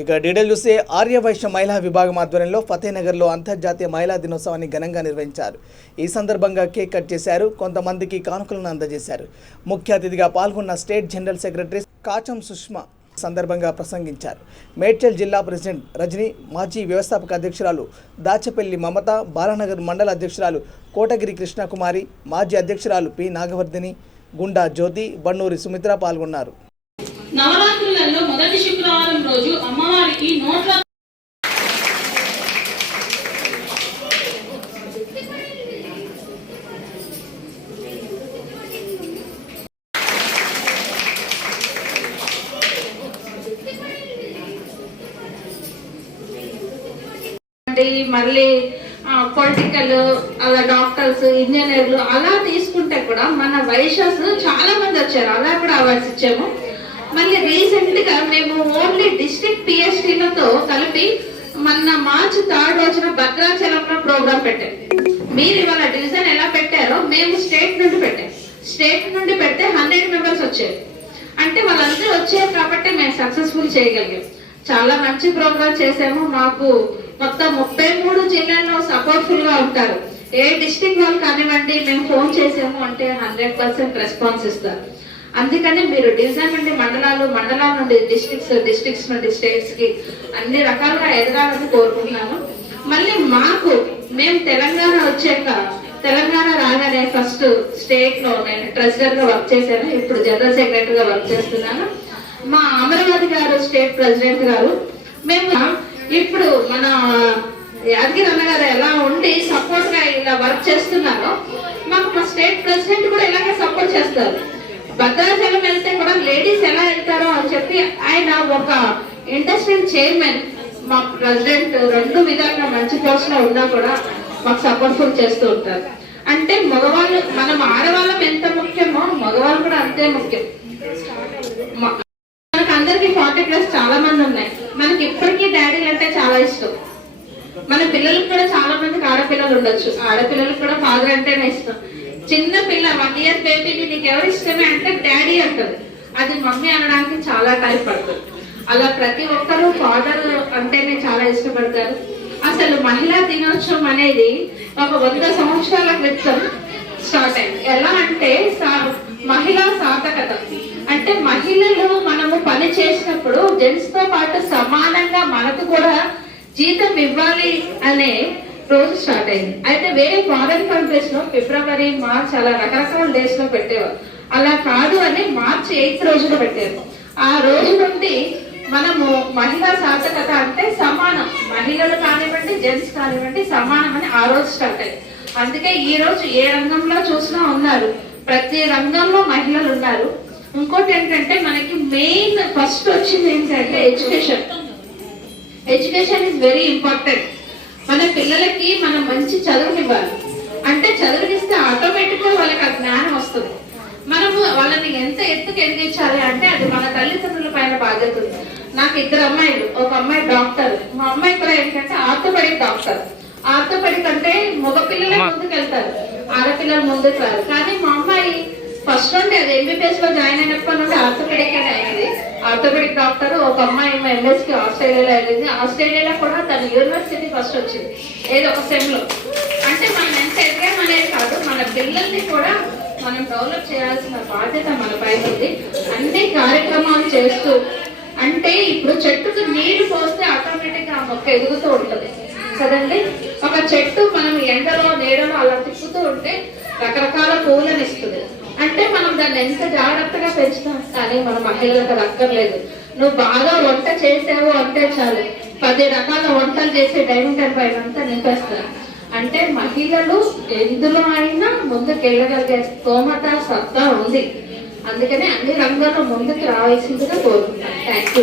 ఇక డీటెయిల్ చూస్తే ఆర్యవైశ్య మహిళా విభాగం ఆధ్వర్యంలో ఫతేనగర్లో అంతర్జాతీయ మహిళా దినోత్సవాన్ని ఘనంగా నిర్వహించారు. ఈ సందర్భంగా కేక్ కట్ చేశారు. కొంతమందికి కానుకలను అందజేశారు. ముఖ్య అతిథిగా పాల్గొన్న state general secretary Kacham Sushma సందర్భంగా ప్రసంగించారు. మేడ్చల్ జిల్లా ప్రెసిడెంట్ రజని, మాజీ వ్యవస్థాపక అధ్యక్షురాలు దాచపల్లి మమత, బాలానగర్ మండల అధ్యక్షురాలు కోటగిరి కృష్ణకుమారి, మాజీ అధ్యక్షురాలు పి నాగవర్ధిని, గుండా జ్యోతి, బన్నూరి సుమిత్ర పాల్గొన్నారు. నవరాత్రులలో మొదటి శుక్రవారం రోజు అమ్మవారికి నోట్ల మళ్ళీ పొలిటికల్ అలా డాక్టర్స్, ఇంజనీర్లు అలా తీసుకుంటే కూడా మన వైశ్యాస్ చాలా మంది వచ్చారు. అలా కూడా అవార్డ్స్ ఇచ్చాము. మళ్ళీ రీసెంట్ గా మేము ఓన్లీ డిస్ట్రిక్ట్ పిఎస్టీలతో కలిపి మొన్న మార్చ్ 3 రోజున భద్రాచలంలో ప్రోగ్రామ్ పెట్టాం. మీరు ఇవాళ డివిజన్ ఎలా పెట్టారో మేము స్టేట్ నుండి పెట్టాం. స్టేట్ నుండి పెడితే 100 మెంబర్స్ వచ్చారు. అంటే వాళ్ళందరూ వచ్చారు కాబట్టి మేము సక్సెస్ఫుల్ చేయగలిగాం. చాలా మంచి ప్రోగ్రామ్ చేసాము. మాకు మొత్తం 33 జిల్లాల్లో సపోర్ట్ఫుల్ గా ఉంటారు. ఏ డిస్ట్రిక్ట్ వాళ్ళు కానివ్వండి, మేము ఫోన్ చేసాము అంటే 100% రెస్పాన్స్ ఇస్తారు. అందుకని మీరు డివిజన్ నుండి మండలాలు, మండలాల నుండి డిస్ట్రిక్ట్స్ నుండి స్టేట్స్ కి అన్ని రకాలుగా ఎదగాలని కోరుకుంటున్నాను. మళ్ళీ మేము తెలంగాణ వచ్చాక, తెలంగాణ రాగానే ఫస్ట్ స్టేట్ లో నేను ట్రెజరర్ గా వర్క్ చేశాను. ఇప్పుడు జనరల్ సెక్రటరీ గా వర్క్ చేస్తున్నాను. మా అమరావతి గారు స్టేట్ ప్రెసిడెంట్ గారు, మేము ఇప్పుడు మన యాదగిరి అన్నగారు ఎలా ఉండి సపోర్ట్ గా ఇలా వర్క్ చేస్తున్నారో మాకు మా స్టేట్ ప్రెసిడెంట్ కూడా ఇలాగే సపోర్ట్ చేస్తారు. భద్రాచలం వెళ్తే కూడా లేడీస్ ఎలా వెళ్తారో అని చెప్పి ఆయన ఒక ఇండస్ట్రియల్ చైర్మన్, మా ప్రెసిడెంట్ 2 విధాలుగా మంచి పోస్ట్ లో ఉన్నా కూడా మాకు సపోర్ట్ఫుల్ చేస్తూ ఉంటారు. అంటే మగవాళ్ళు, మనం ఆడవాళ్ళం ఎంత ముఖ్యమో మగవాళ్ళు కూడా అంతే ముఖ్యం. మనకు అందరికి 40+ చాలా మంది ఉన్నాయి. మనకి ఇప్పటికీ డాడీలు అంటే చాలా ఇష్టం. మన పిల్లలకు కూడా చాలా మందికి ఆడపిల్లలు ఉండొచ్చు. ఆడపిల్లలకు కూడా ఫాదర్ అంటేనే ఇష్టం. చిన్న పిల్ల 1 ఇయర్ బేబీని నీకు ఎవరు ఇష్టమే అంటే డాడీ అంటారు. అది మమ్మీ అనడానికి చాలా టైం పడుతుంది. అలా ప్రతి ఒక్కరూ ఫాదర్ అంటేనే చాలా ఇష్టపడతారు. అసలు మహిళా దినోత్సవం అనేది ఒక 100 సంవత్సరాల క్రితం స్టార్ట్ అయింది. ఎలా అంటే మహిళా సార్థకత అంటే మహిళలు మనము పని చేసినప్పుడు జెంట్స్ తో పాటు సమానంగా మనకు కూడా జీతం ఇవ్వాలి అనే రోజు స్టార్ట్ అయింది. అయితే వేరే ఫారెన్ కంట్రీస్ లో ఫిబ్రవరి, మార్చ్ అలా రకరకాల డేస్ లో పెట్టేవారు. అలా కాదు అని మార్చ్ 8 రోజున పెట్టారు. ఆ రోజు నుండి మనము మహిళా సార్థకత అంటే సమానం, మహిళలు కానివ్వండి జెంట్స్ కానివ్వండి సమానం అని ఆ రోజు స్టార్ట్ అయింది. అందుకే ఈ రోజు ఏ రంగంలో చూసినా ఉన్నారు, ప్రతి రంగంలో మహిళలు ఉన్నారు. ఇంకోటి ఏంటంటే మనకి మెయిన్ ఫస్ట్ వచ్చింది ఏంటంటే education. Education is very important. మన పిల్లలకి మనం మంచి చదువునివ్వాలి. అంటే చదువునిస్తే ఆటోమేటిక్ గా వాళ్ళకి ఆ జ్ఞానం వస్తుంది. మనము వాళ్ళని ఎంత ఎత్తుకు ఎదిగించాలి అంటే అది మన తల్లిదండ్రుల పైన బాధ్యత ఉంది. నాకు 2 అమ్మాయిలు, ఒక అమ్మాయి డాక్టర్. మా అమ్మాయి కూడా ఏంటంటే ఆర్థోపెడిక్ డాక్టర్. ఆర్థోపెడిక్ అంటే మగ పిల్లలే ముందుకు వెళ్తారు, ఆడపిల్లలు ముందుకు రారు. కానీ మా అమ్మాయి ఫస్ట్ నుండి అది MBBS లో జాయిన్ అయినప్పటి నుండి ఆర్థోపెడిక్ అయింది. Orthopaedic doctor. ఒక అమ్మాయి MS కి ఆస్ట్రేలియాలో వెళ్ళింది. ఆస్ట్రేలియాలో కూడా తన యూనివర్సిటీ ఫస్ట్ వచ్చింది ఏదో ఒక సెమ్ లో. అంటే మనం ఎంత ఎదిగామనేది కాదు, మన పిల్లల్ని కూడా మనం డెవలప్ చేయాల్సిన బాధ్యత మన పైన ఉంది. అన్ని కార్యక్రమాలు చేస్తూ, అంటే ఇప్పుడు చెట్టుకు నీళ్లు పోస్తే ఆటోమేటిక్ గా ఆ మొక్క ఎదుగుతూ ఉంటుంది కదండి. ఒక చెట్టు మనం ఎండలో నీడలో అలా తిప్పుతూ ఉంటే రకరకాల పూలను ఇస్తుంది. అంటే మనం దాన్ని ఎంత జాగ్రత్తగా పెంచుతాం. కానీ మన మహిళలకు అది అక్కర్లేదు. నువ్వు బాగా వంట చేసావు అంటే చాలు 10 రకాల వంటలు చేసే డైనింగ్ టేబుల్ పైన అంతా నింపేస్తారు. అంటే మహిళలు ఎందులో అయినా ముందుకు వెళ్ళగలిగే స్తోమత, సత్తా ఉంది. అందుకనే అన్ని రంగాల్లో ముందుకు రావాల్సిందిగా కోరుకుంటాను. Thank you.